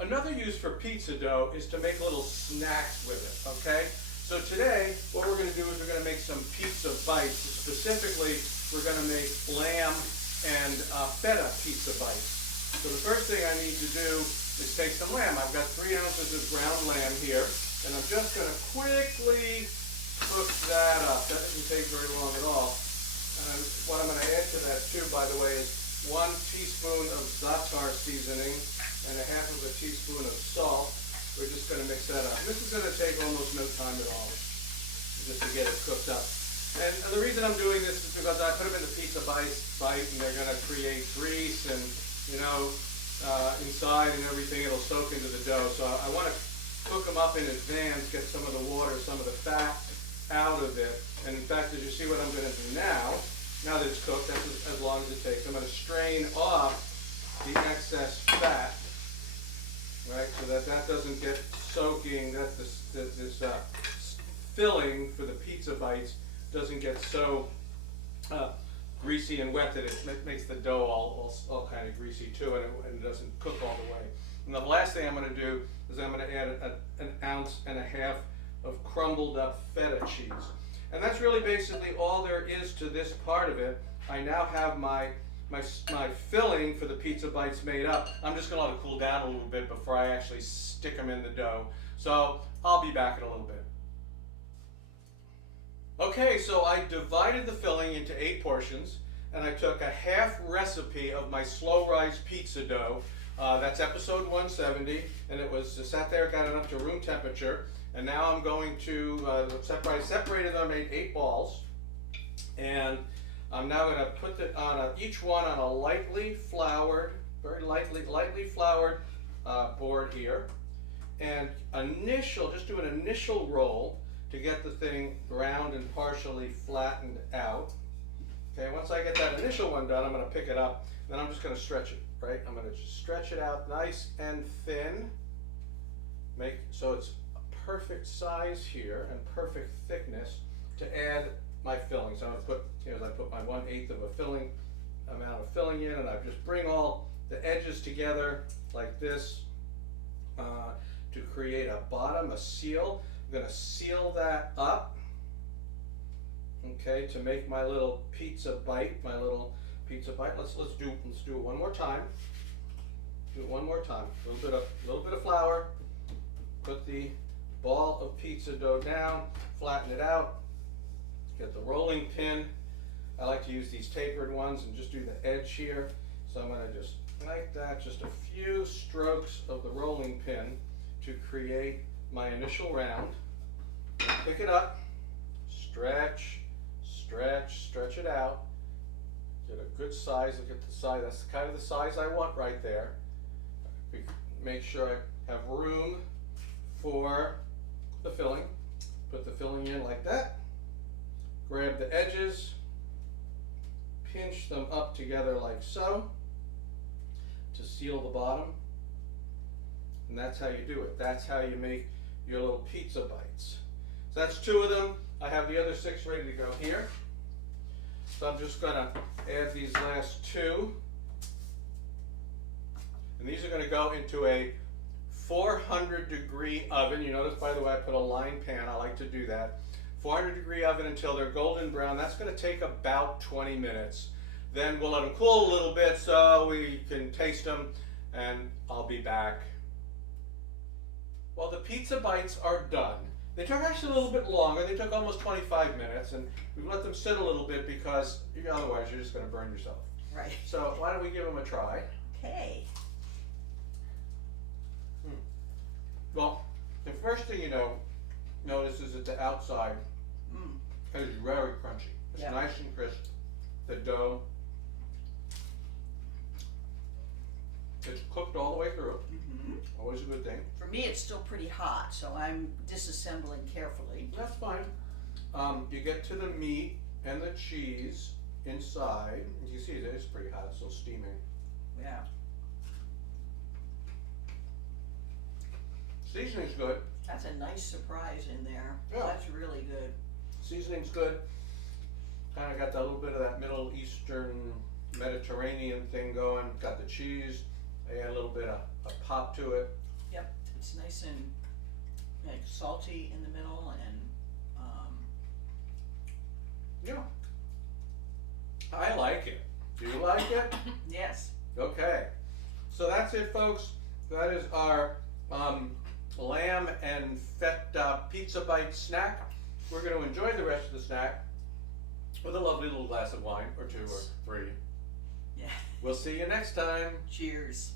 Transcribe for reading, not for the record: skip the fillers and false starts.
Another use for pizza dough is to make little snacks with it, okay? So today, what we're going to do is we're going to make some pizza bites. Specifically, we're going to make lamb and feta pizza bites. So the first thing I need to do is take some lamb. I've got 3 ounces of ground lamb here, and I'm just going to quickly cook that up. That doesn't take very long at all. And what I'm going to add to that too, by the way, is 1 teaspoon of za'atar seasoning and 1/2 teaspoon of salt. We're just going to mix that up. This is going to take almost no time at all, just to get it cooked up. And the reason I'm doing this is because I put them in the pizza bite, and they're going to create grease and, inside and everything. It'll soak into the dough. So I want to cook them up in advance, get some of the water, some of the fat out of it. And in fact, as you see what I'm going to do now that it's cooked, that's as long as it takes, I'm going to strain off the excess fat, right, so that doesn't get soaking, that this filling for the pizza bites doesn't get so greasy and wet that it makes the dough all kind of greasy too, and it doesn't cook all the way. And the last thing I'm going to do is I'm going to add 1.5 ounces of crumbled up feta cheese. And that's really basically all there is to this part of it. I now have my filling for the pizza bites made up. I'm just going to let it cool down a little bit before I actually stick them in the dough. So I'll be back in a little bit. Okay, so I divided the filling into 8 portions, and I took a half recipe of my slow rise pizza dough. That's episode 170, and it was sat there, got it up to room temperature. And now I'm going to separated them, I made 8 balls, and I'm now going to put it on each one on a lightly floured, very lightly floured board here, and just do an initial roll to get the thing round and partially flattened out. Okay, once I get that initial one done, I'm going to pick it up, and then I'm just going to stretch it. Right, I'm going to just stretch it out nice and thin, so it's perfect size here and perfect thickness to add my filling. So I'm going to put, I put my 1/8 of a amount of filling in, and I just bring all the edges together like this to create a bottom, a seal. I'm going to seal that up, okay, to make my little pizza bite. Let's do it one more time. Do it one more time. A little bit of flour. Put the ball of pizza dough down, flatten it out, get the rolling pin. I like to use these tapered ones and just do the edge here. So I'm going to just like that, just a few strokes of the rolling pin to create my initial round. Pick it up, stretch it out. Get a good size. Look at the size. That's kind of the size I want right there. Make sure I have room for the filling. Put the filling in like that. Grab the edges, pinch them up together like so to seal the bottom. And that's how you do it. That's how you make your little pizza bites. So that's 2 of them. I have the other 6 ready to go here. So I'm just going to add these last 2. And these are going to go into a 400-degree oven. You notice, by the way, I put a lined pan. I like to do that. 400-degree oven until they're golden brown. That's going to take about 20 minutes. Then we'll let them cool a little bit so we can taste them, and I'll be back. Well, the pizza bites are done. They took actually a little bit longer. They took almost 25 minutes, and we've let them sit a little bit because otherwise you're just going to burn yourself. Right. So why don't we give them a try? Okay. Well, the first thing notice is that the outside is very crunchy. It's nice and crisp. The dough, it's cooked all the way through. Always a good thing. For me, it's still pretty hot, so I'm disassembling carefully. That's fine. You get to the meat and the cheese inside. As you see, it is pretty hot. It's still steaming. Yeah. Seasoning's good. That's a nice surprise in there. Yeah. That's really good. Seasoning's good. Kind of got a little bit of that Middle Eastern Mediterranean thing going. Got the cheese. I add a little bit of a pop to it. It's nice and like salty in the middle and, Yeah. I like it. Do you like it? yes. Okay. So that's it, folks. That is our lamb and feta pizza bite snack. We're going to enjoy the rest of the snack with a lovely little glass of wine, or two, or Yes. three. Yeah. We'll see you next time. Cheers.